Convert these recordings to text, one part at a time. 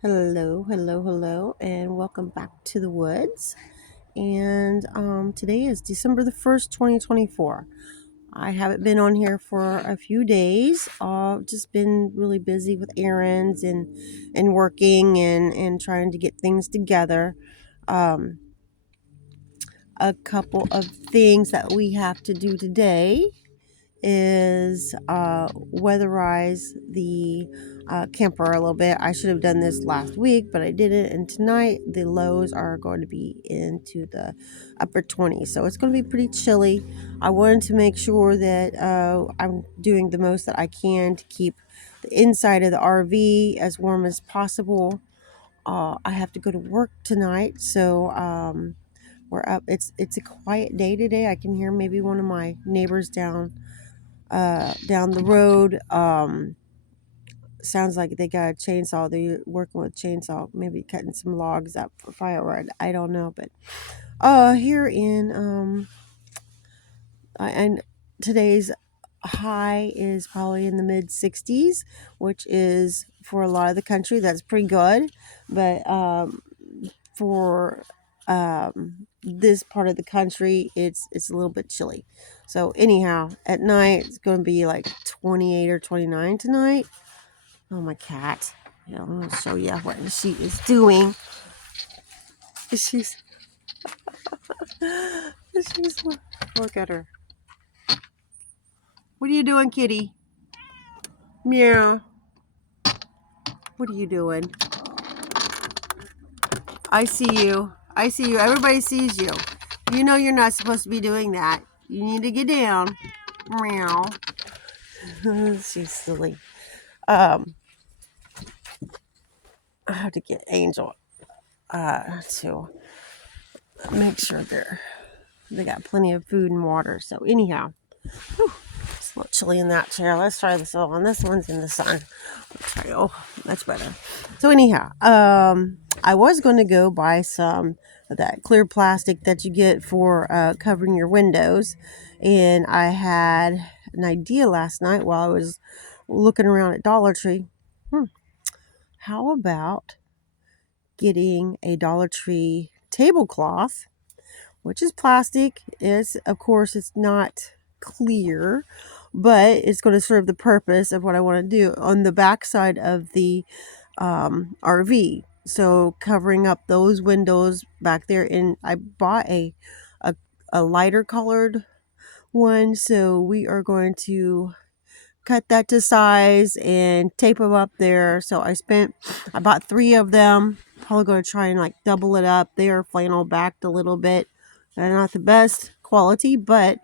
Hello, hello, hello, and welcome back to the woods. And today is December the 1st, 2024. I haven't been on here for a few days. Just been really busy with errands and working and trying to get things together. Um, a couple of things that we have to do today is weatherize the camper a little bit. I should have done this last week, but I didn't. And tonight the lows are going to be into the upper 20s, so it's going to be pretty chilly. I wanted to make sure that I'm doing the most that I can to keep the inside of the RV as warm as possible. I have to go to work tonight, so we're up. It's a quiet day today. I can hear maybe one of my neighbors down the road. Sounds like they got a chainsaw. They're working with chainsaw, maybe cutting some logs up for firewood. I don't know, but here in and today's high is probably in the mid 60s, which is for a lot of the country that's pretty good, but for this part of the country it's a little bit chilly. So anyhow, at night it's going to be like 28 or 29 tonight. Oh, my cat. Yeah, I'm going to show you what she is doing. She's look at her. What are you doing, kitty? Meow. What are you doing? I see you. I see you. Everybody sees you. You know you're not supposed to be doing that. You need to get down. Meow. She's silly. I have to get Angel to make sure they got plenty of food and water. So anyhow, it's a little chilly in that chair. Let's try this one. This one's in the sun. Oh, that's better. So anyhow, I was going to go buy some of that clear plastic that you get for covering your windows, and I had an idea last night while I was looking around at Dollar Tree. How about getting a Dollar Tree tablecloth, which is plastic? Of course, it's not clear, but it's going to serve the purpose of what I want to do on the backside of the RV. So covering up those windows back there, and I bought a lighter colored one, so we are going to cut that to size and tape them up there. So I bought 3 of them. Probably going to try and like double it up. They are flannel backed a little bit. They're not the best quality, but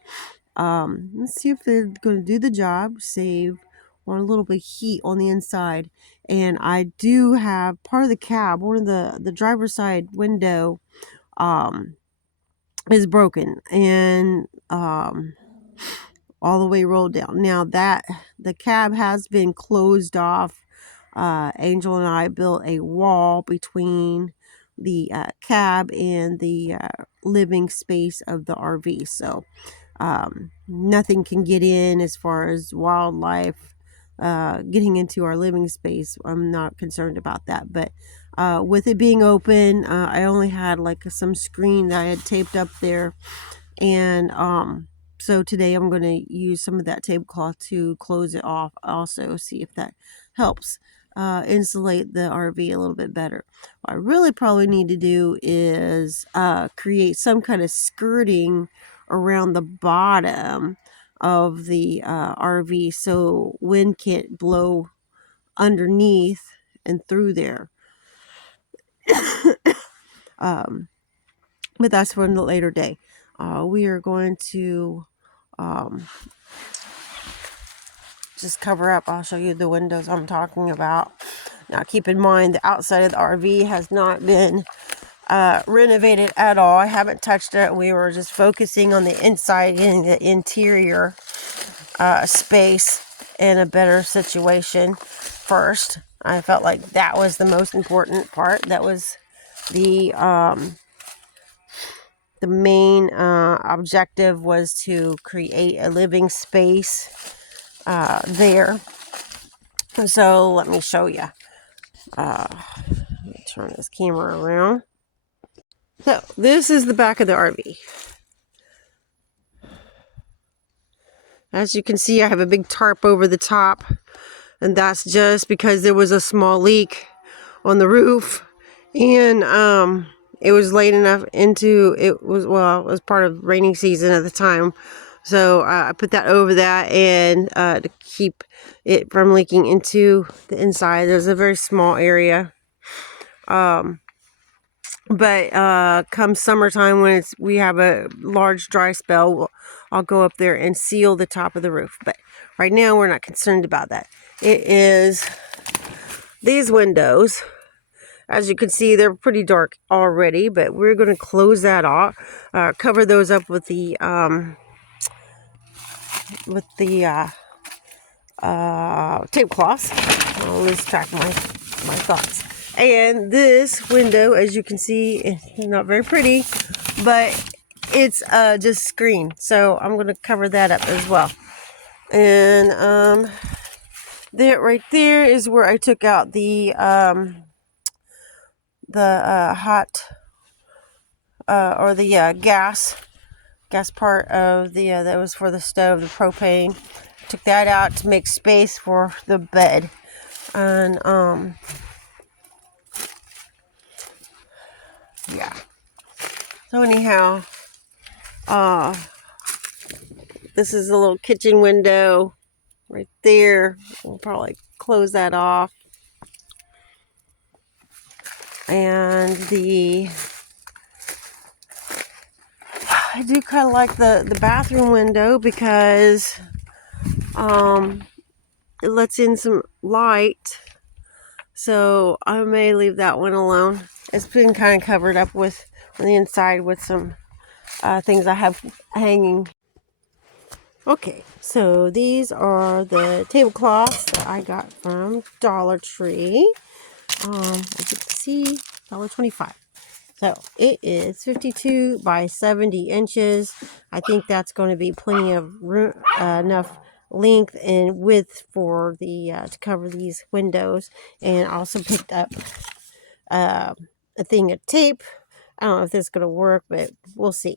let's see if they're going to do the job. Save one a little bit of heat on the inside. And I do have part of the cab, one of the driver's side window is broken, and all the way rolled down. Now that the cab has been closed off, Angel and I built a wall between the cab and the living space of the RV. So nothing can get in as far as wildlife getting into our living space. I'm not concerned about that. But with it being open, I only had like some screen that I had taped up there. And so today I'm going to use some of that tablecloth to close it off. Also, see if that helps insulate the RV a little bit better. What I really probably need to do is create some kind of skirting around the bottom of the RV so wind can't blow underneath and through there. But that's for a later day. We are going to just cover up. I'll show you the windows I'm talking about. Now keep in mind the outside of the RV has not been renovated at all. I haven't touched it. We were just focusing on the inside, getting the interior space in a better situation first. I felt like that was the most important part. That was the main objective, was to create a living space there. So let me show you. Turn this camera around. So this is the back of the RV. As you can see, I have a big tarp over the top, and that's just because there was a small leak on the roof, and it was late enough into it was part of raining season at the time, so I put that over that and to keep it from leaking into the inside. There's a very small area, but come summertime when we have a large dry spell, I'll go up there and seal the top of the roof. But right now we're not concerned about that. It is these windows. As you can see, they're pretty dark already, but we're going to close that off, cover those up with the tablecloths. I'll lose track of my thoughts. And this window, as you can see, is not very pretty, but it's just screen. So I'm going to cover that up as well. And there, right there, is where I took out the hot or the gas part of the that was for the stove, the propane. Took that out to make space for the bed. And yeah. So anyhow, this is a little kitchen window right there. We'll probably close that off. And I do kind of like the bathroom window because it lets in some light. So I may leave that one alone. It's been kind of covered up with on the inside with some things I have hanging. Okay, so these are the tablecloths that I got from Dollar Tree. As you can see, $1.25. So it is 52 by 70 inches. I think that's going to be plenty of room, enough length and width for the to cover these windows. And I also picked up a thing of tape. I don't know if this is going to work, but we'll see.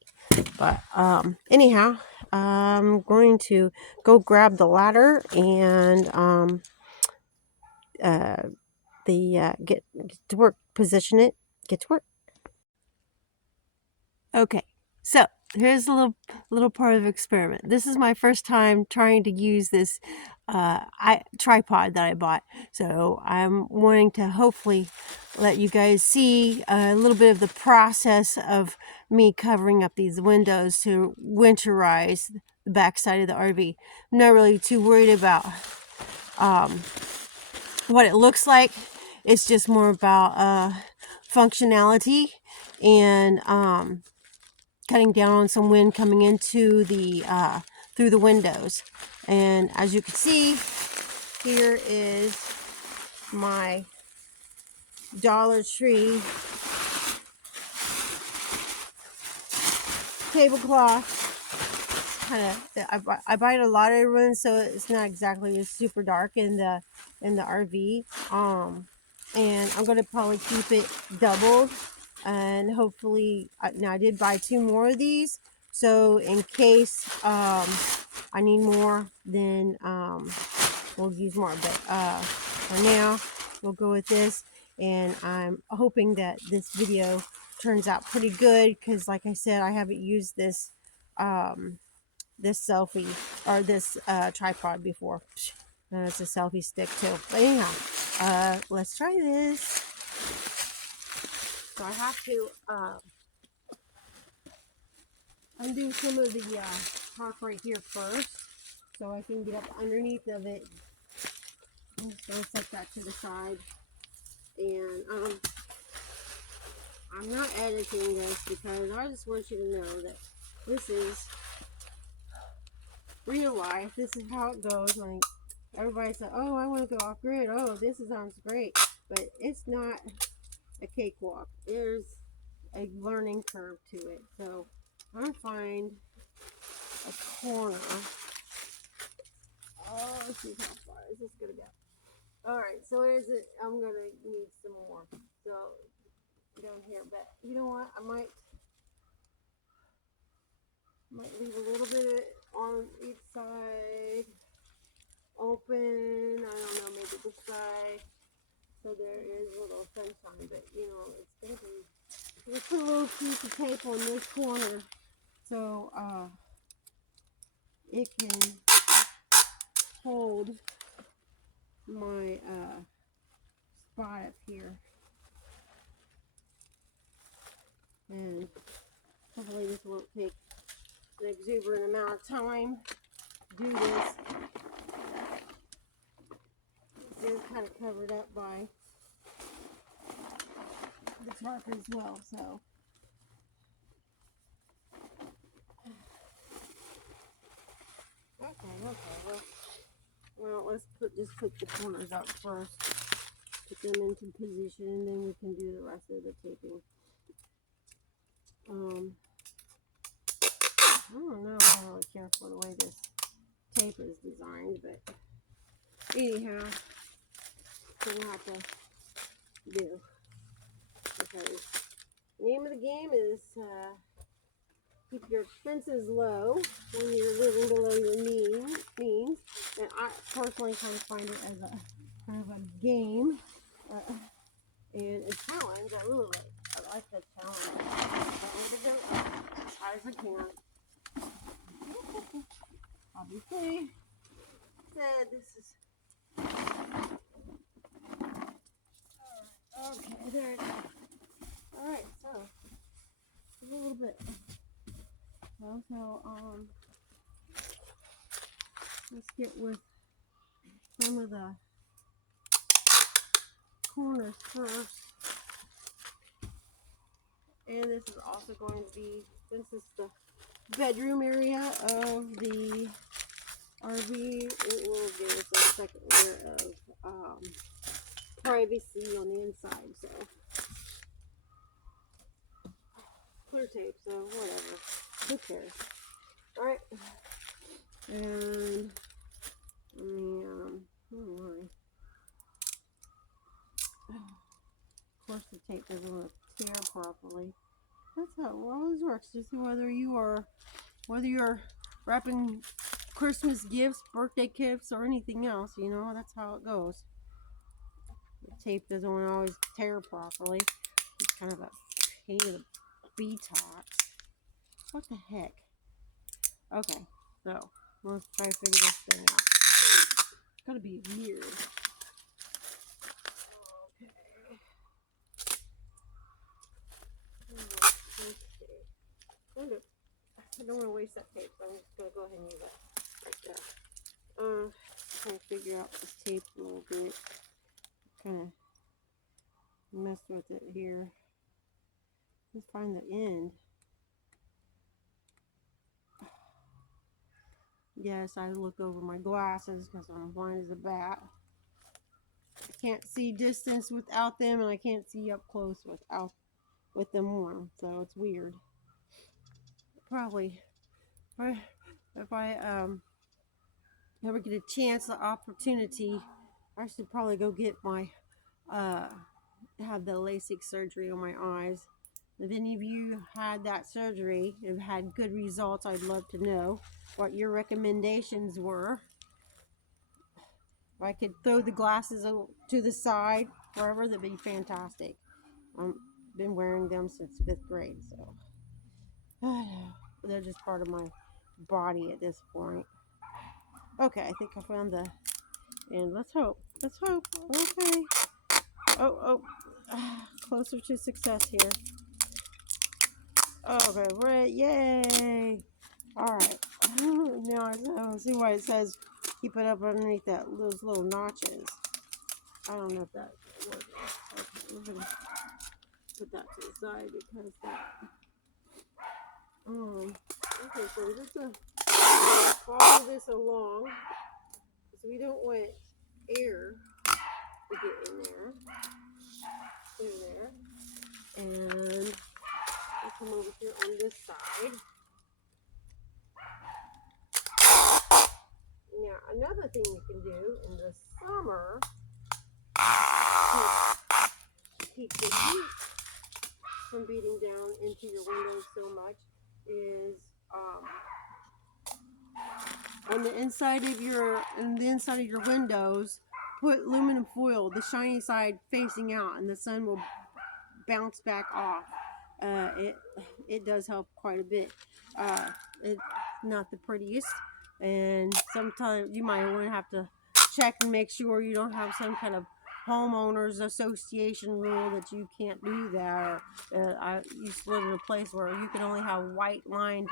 But anyhow, I'm going to go grab the ladder and get to work, position it, get to work. Okay, so here's a little part of the experiment. This is my first time trying to use this tripod that I bought. So I'm wanting to hopefully let you guys see a little bit of the process of me covering up these windows to winterize the back side of the RV. I'm not really too worried about what it looks like. It's just more about functionality and cutting down on some wind coming into the through the windows. And as you can see, here is my Dollar Tree tablecloth. I buy it a lot of runs, so it's not exactly super dark in the RV. And I'm gonna probably keep it doubled. And hopefully, now I did buy 2 more of these, so in case I need more, then we'll use more. But for now, we'll go with this, and I'm hoping that this video turns out pretty good, because like I said, I haven't used this this selfie or this tripod before. It's a selfie stick too. But anyhow, let's try this. So I have to undo some of the tarp right here first, so I can get up underneath of it. I'm just going to set that to the side. And I'm not editing this because I just want you to know that this is real life. This is how it goes. Like everybody said, oh, I want to go off grid. Oh, this sounds great. But it's not a cakewalk. There's a learning curve to it. So I'm going to find a corner. Oh, let's see how far is this going to go. Alright, so here's it. I'm gonna need some more. So down here, but you know what? I might leave a little bit on each side open. I don't know, maybe this side. So there is a little sunshine, but you know, it's gonna be. Let's put a little piece of tape on this corner so it can hold my spot up here, and hopefully this won't take an exuberant amount of time to do this. This is kind of covered up by the tarp as well, so okay, well let's just put the corners up first, put them into position, and then we can do the rest of the taping. I don't know if I really care for the way this tape is designed, but anyhow, we'll have to do, because the name of the game is keep your expenses low when you're living below your means. And I personally kind of find it as a kind of a game and a challenge. I really like the challenge. I want to go as high as I can. Obviously, said this is. Okay, there it is. Alright, so a little bit. So let's get with some of the corners first. And this is also going to be, since it's the bedroom area of the RV, it will give us a second layer of privacy on the inside. So clear tape, so whatever. Who cares? Alright. And of course the tape doesn't want to tear properly. That's how it always works. Just whether you're wrapping Christmas gifts, birthday gifts, or anything else, you know, that's how it goes. The tape doesn't want to always tear properly. It's kind of a pain in the buttocks. What the heck? Okay, so let's try to figure this thing out. It's gonna be weird. Okay. I don't want to waste that tape, so I'm just gonna go ahead and use that right there. Trying to figure out this tape a little bit. Kind of mess with it here. Let's find the end. Yes, I look over my glasses because I'm blind as a bat. I can't see distance without them, and I can't see up close with them on. So it's weird. Probably, if I ever get a chance, the opportunity, I should probably go get my have the LASIK surgery on my eyes. If any of you had that surgery and had good results, I'd love to know what your recommendations were. If I could throw the glasses to the side forever, that'd be fantastic. I've been wearing them since 5th grade, so they're just part of my body at this point. Okay, I think I found the end. Let's hope. Okay. Oh, closer to success here. Okay, right, yay! Alright, now I don't see why it says keep it up underneath those little notches. I don't know if that works. Okay, we're gonna put that to the side because that. Okay, so we're just gonna follow this along because we don't want air to get in there. And I'll come over here on this side. Now, another thing you can do in the summer keep the heat from beating down into your windows so much is on the inside of your windows, put aluminum foil, the shiny side facing out, and the sun will bounce back off. It does help quite a bit. It's not the prettiest, and sometimes you might want to have to check and make sure you don't have some kind of homeowners association rule that you can't do that. Or I used to live in a place where you can only have white lined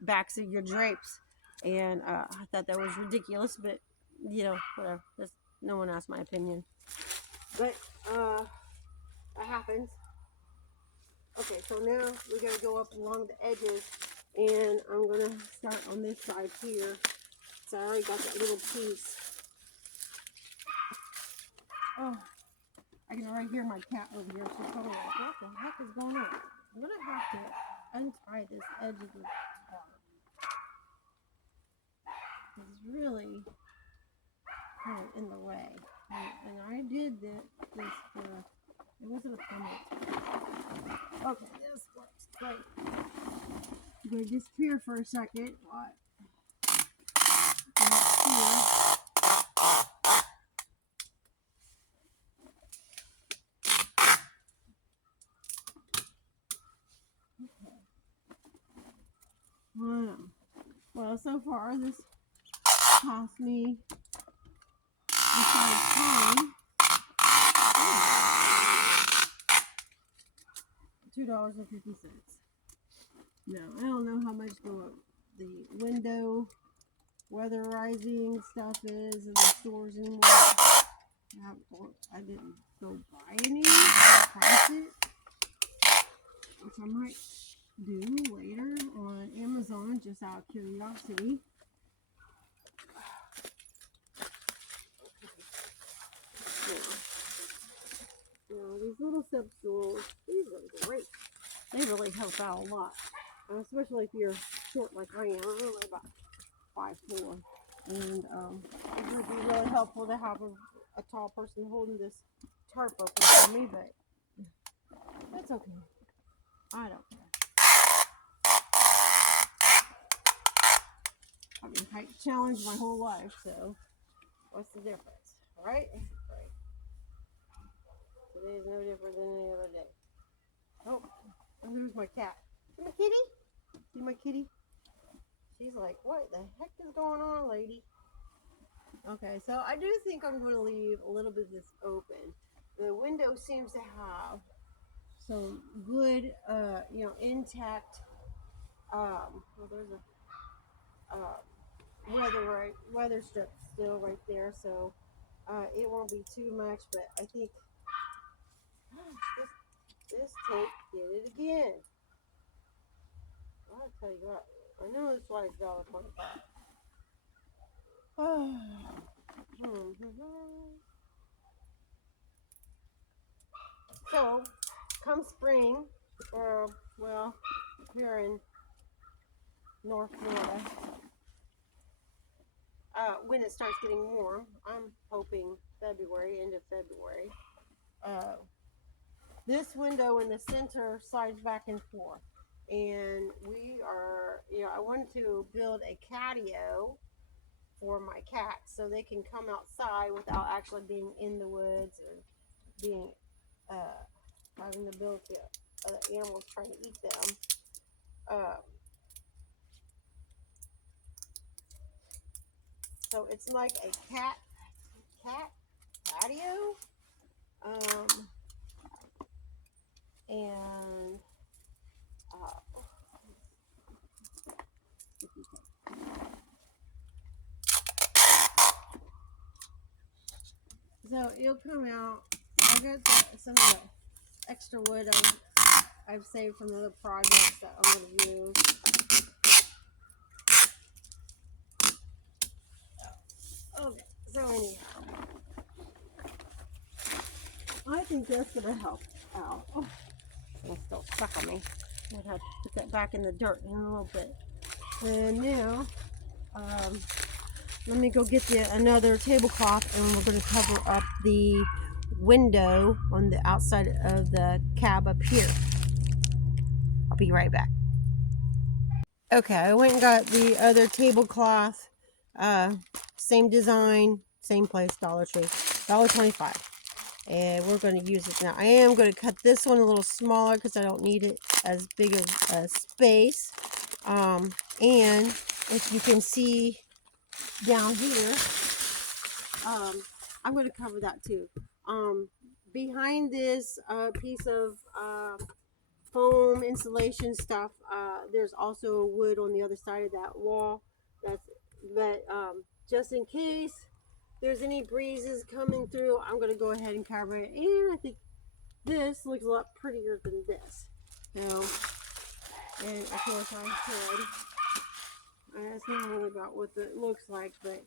backs of your drapes, and I thought that was ridiculous, but you know, whatever. That's, no one asked my opinion, but that happens. Okay, so now we're going to go up along the edges, and I'm going to start on this side here. So I already got that little piece. Oh, I can already hear my cat over here. She's probably like, what the heck is going on? I'm going to have to untie this edge of the tar. It's really kind of in the way. And I did this for... It wasn't a comment. Okay, this works great. I'm going to disappear for a second. Okay. Well, so far this cost me besides time $2.50. Now, I don't know how much the window weatherizing stuff is in the stores anymore. I didn't go buy any, price it, which I might do later on Amazon just out of curiosity. Now, these little step stools, these are great. They really help out a lot, especially if you're short like I am. I'm only about 5'4", and it would be really helpful to have a tall person holding this tarp open for me, but that's okay. I don't care. I've been height challenged my whole life, so what's the difference, right? Right. Today is no different than any other day. Oh, and there's my cat. See my kitty? See my kitty? She's like, what the heck is going on, lady? Okay, so I do think I'm going to leave a little bit of this open. The window seems to have some good, intact, well, there's a weather strip still right there, so it won't be too much, but I think, gosh, this tape did it again. I'll tell you what, I know this why it's $1.25. So, come spring, or, well, here in North Florida, when it starts getting warm, I'm hoping February, end of February, this window in the center slides back and forth. And we are, I wanted to build a catio for my cats so they can come outside without actually being in the woods or being, having the ability of other animals trying to eat them. So it's like a cat patio. And so it'll come out. I got some of the extra wood I've saved from other projects that I'm going to use. Okay, so anyhow, I think that's going to help out. Oh, it's still stuck on me. I'm going to have to put that back in the dirt in a little bit. And now, let me go get another tablecloth, and we're going to cover up the window on the outside of the cab up here. I'll be right back. Okay, I went and got the other tablecloth. Same design, same place, Dollar Tree, $1.25. And we're going to use it now. I am going to cut this one a little smaller because I don't need it as big of a space. And if you can see down here, I'm going to cover that too. Behind this piece of foam insulation stuff, there's also wood on the other side of that wall. But just in case there's any breezes coming through, I'm going to go ahead and cover it. And I think this looks a lot prettier than this. Now, and of course I could. It's not really about what it looks like, but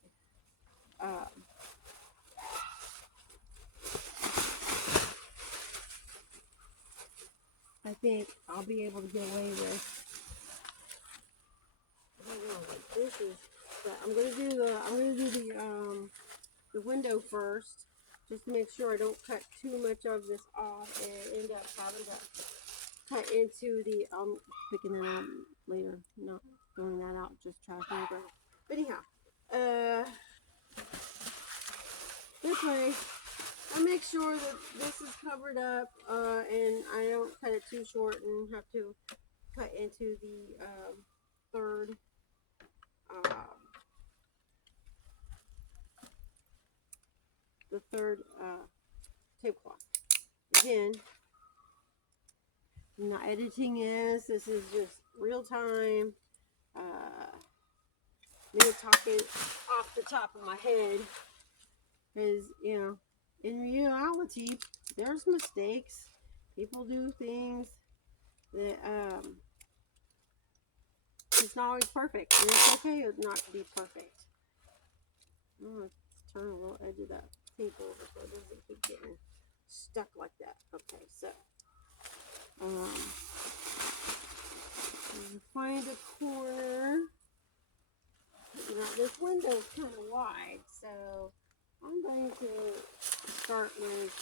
I think I'll be able to get away with. I don't know, like this is. But I'm gonna do the window first, just to make sure I don't cut too much of this off and end up having to cut into the picking that out later, not throwing that out, just trashing the ground. But anyhow, this way I make sure that this is covered up, and I don't cut it too short and have to cut into the third tablecloth. Again, I'm not editing this. This is just real time. Me talking off the top of my head, because in reality, there's mistakes. People do things that it's not always perfect, and it's okay not to be perfect. I'm gonna turn a little edge of that tape over so it doesn't keep getting stuck like that. Okay, so find a corner. Now this window is kind of wide, so I'm going to start with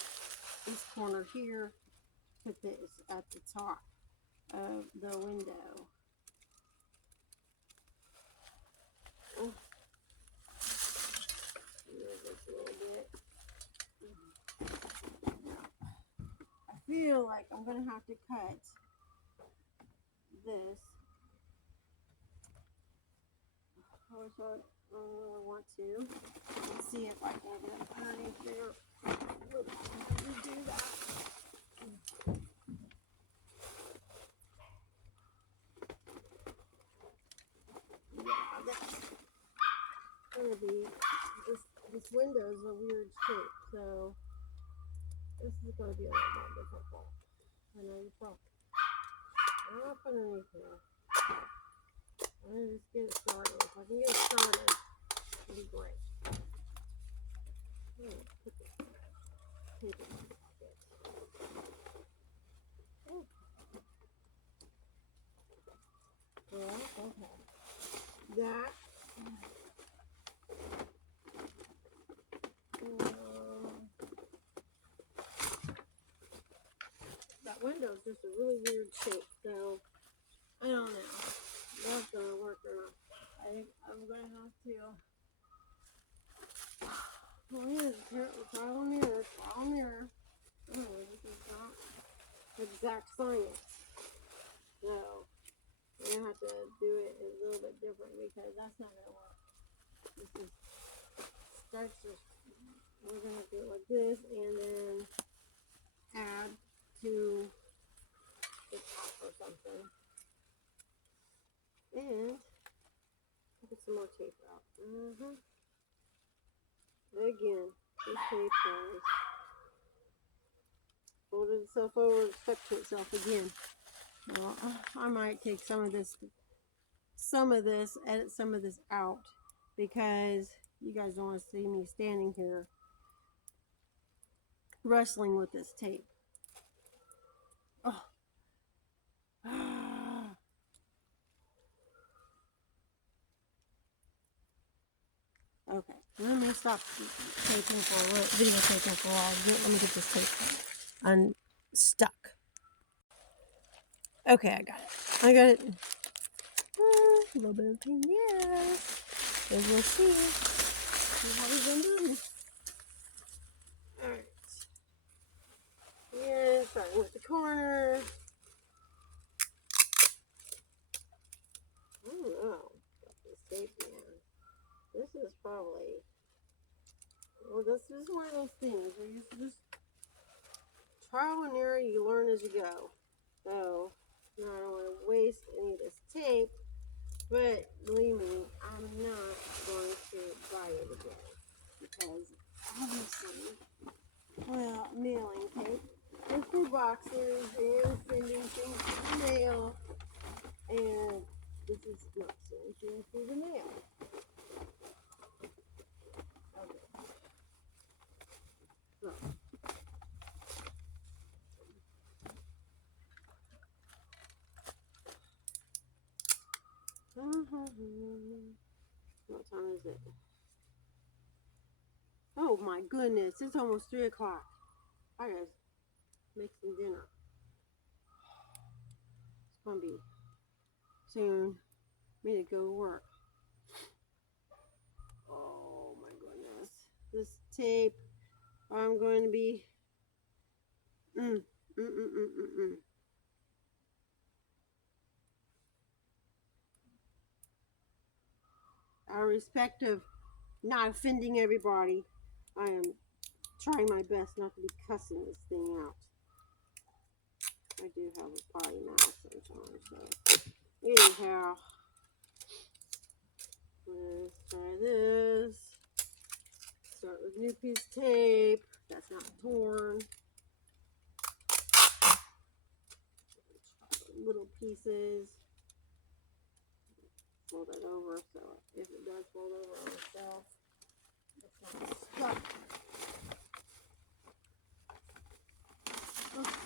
this corner here, put this at the top of the window. Move this a little bit. I feel like I'm going to have to cut this. I wish I really want to. Let's see if I can get it underneath there. Do that. Yeah, that's gonna be this window is a weird shape, so this is gonna be a little more difficult. I know you probably up underneath here. I'm gonna just get it started. If I can get it started, it'll be great. I'm gonna put this tape in my pocket. Oh. Well, okay. That window's just a really weird shape, so I don't know if that's gonna work or not. I'm gonna have to. Well, here's trial and error. Oh, this is not exact science. So we're gonna have to do it a little bit different because that's not gonna work. This is starts. We're gonna do it like this and then add to the top or something. And get some more tape out. Again, this tape has folded itself over and stuck to itself again. Well, I might take some of this, edit some of this out, because you guys don't want to see me standing here wrestling with this tape. Oh. me stop taping for a little, videotaping for a while. Let me get this tape unstuck. Okay, I got it. I got it. A little bit of pain, yes. And we'll see. See how we've been doing. Alright. Yeah, starting with the corner. I don't know. Got this tape in. This is probably, well, this is one of those things where you just trial and error, you learn as you go. So, I don't want to waste any of this tape, but believe me, I'm not going to buy it again. Because, obviously, well, mailing tape is for boxes and sending things through the mail. And this is not sending things through the mail. Okay. So. What time is it? Oh my goodness, it's almost 3 o'clock. I gotta make some dinner. It's gonna be soon. Me to go to work. Oh my goodness. This tape, I'm going to be Out of respect of not offending everybody, I am trying my best not to be cussing this thing out. I do have a potty mouth sometimes, so anyhow, let's try this. Start with a new piece of tape that's not torn. Little pieces. Fold it over, so if it does fold over on itself, it's not stuck. Okay.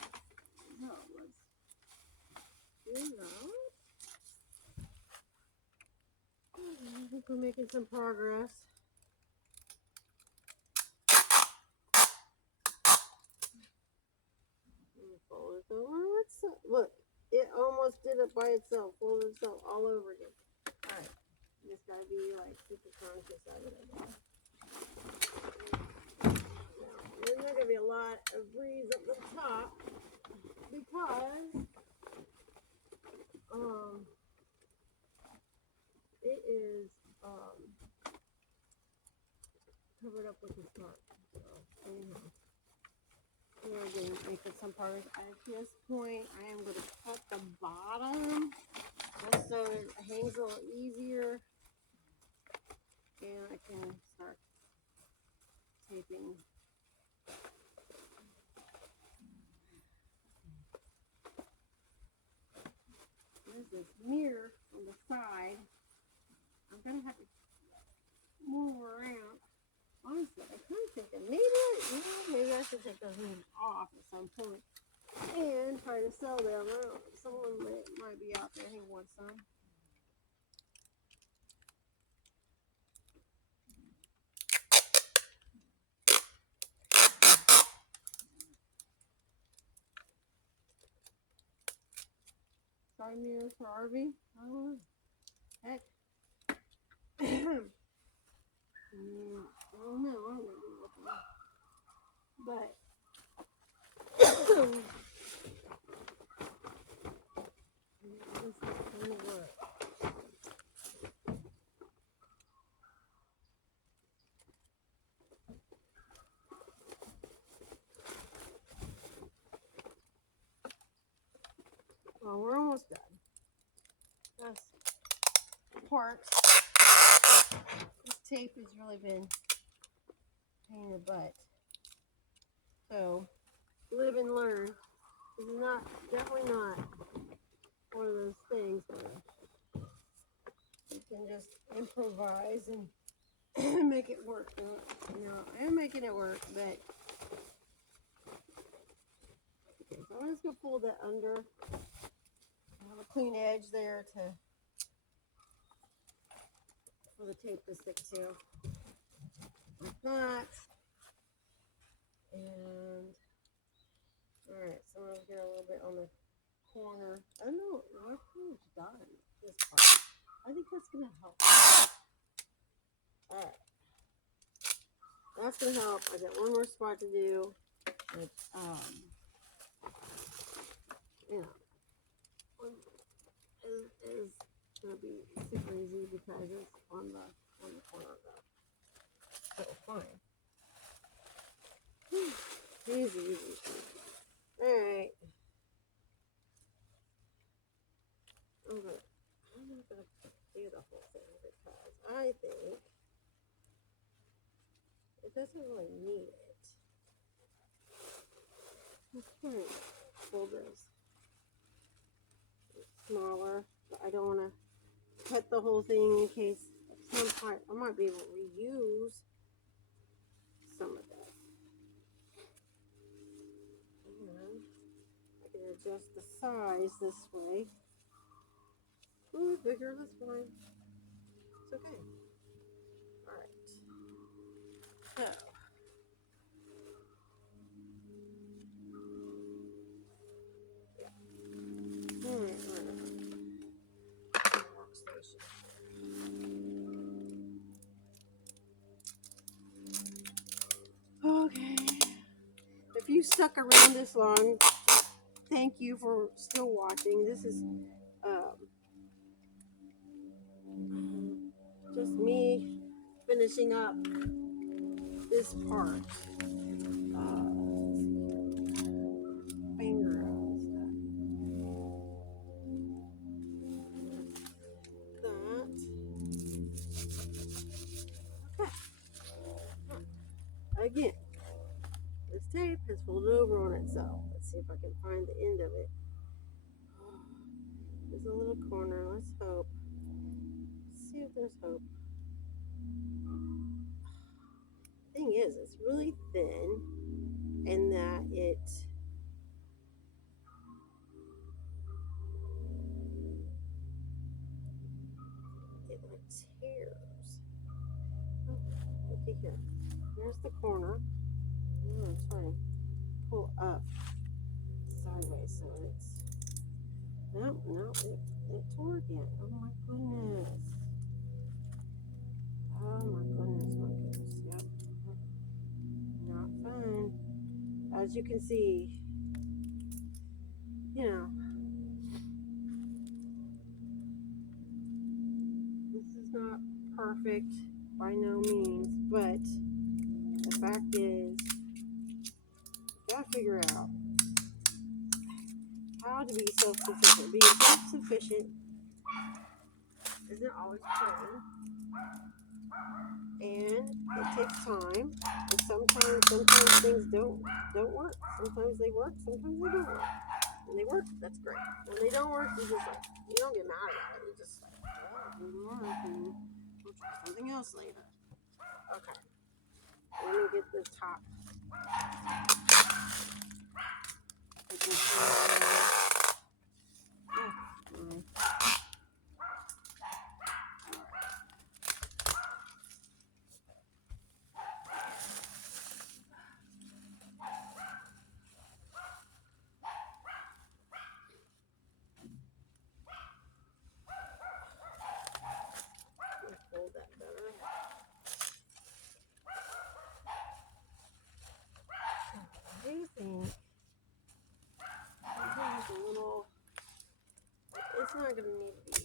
So let's do that. I think we're making some progress. Fold it over. Look, it almost did it by itself. Fold itself all over again. Alright. Just gotta be like super conscious of it, I guess. Now, there's gonna be a lot of breeze up the top because it is covered up with the tarp. So anyhow. We're going to make some progress. At this point, I am going to cut the bottom just so it hangs a little easier, and I can start taping. There's this mirror on the side. I'm going to have to move around. Honestly, I'm kind of thinking maybe I should take those things off at some point and try to sell them. I don't know, someone might be out there who wants some. Side mirrors for RV? I don't know. Heck. I don't know. I don't know what to do. But this is kind of work. Well, we're almost done. That's parts. This tape has really been a pain in the butt. So, live and learn. This is definitely not one of those things where you can just improvise and make it work. You know, I am making it work, but okay, so I'm just gonna fold that under. I have a clean edge there for the tape to stick to. like that. And alright, so I'm gonna get a little bit on the corner. I don't know, my corner's done this part. I think that's gonna help. Alright. That's gonna help. I got one more spot to do. It's yeah. Is gonna be super easy because it's on the corner though. So fine. Easy. Alright. I'm not gonna do the whole thing because I think it doesn't really need it. Let's try and pull this smaller, but I don't want to cut the whole thing in case at some point I might be able to reuse some of that. And I can adjust the size this way. Ooh, bigger, that's fine. It's okay. Alright. So. Okay. If you stuck around this long, thank you for still watching. This is just me finishing up this part. Finger that. Okay. Again, this tape has folded over on itself. Let's see if I can find the end of it. There's a little corner. Let's hope. Let's see if there's hope. Thing is, it's really thin, and that it like tears. Oh, looky here. There's the corner. I'm trying to pull up sideways so it's no, it tore again. Oh my goodness. Yep. Not fun. As you can see, you know, this is not perfect by no means, but the fact is, you gotta figure out how to be self-sufficient. Being self-sufficient isn't always pretty, and it takes time. And sometimes things don't work. Sometimes they work. Sometimes they don't work. When they work, that's great. When they don't work, you just like, you don't get mad about it. You just like, well, it didn't work, and we'll try something else later. Okay. Let me get the top. Hold that better. I do think it's a little. It's not going to need to be.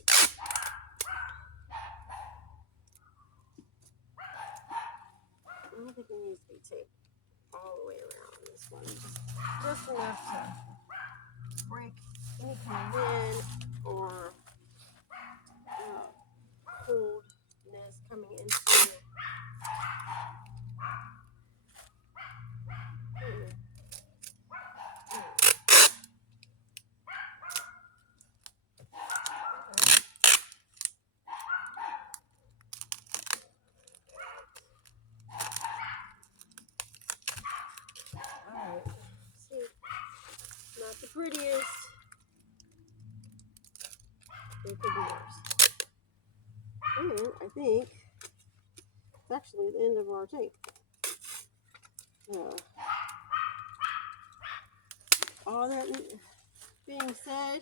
I don't think it needs to be taped all the way around this one. Just enough to break any kind of wind or coldness coming into it. Alright, see, not the prettiest. It could be worse. And I think it's actually the end of our tape. All that being said,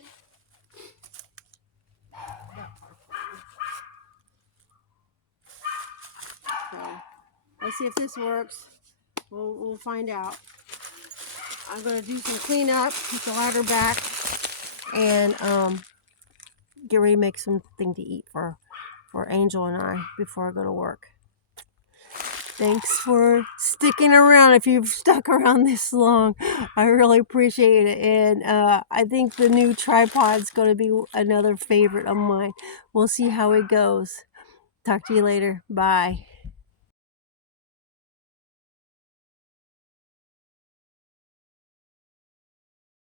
so let's see if this works. We'll find out. I'm gonna do some cleanup, put the ladder back, and get ready to make something to eat for Angel and I before I go to work. Thanks for sticking around. If you've stuck around this long, I really appreciate it. And I think the new tripod's going to be another favorite of mine. We'll see how it goes. Talk to you later. Bye.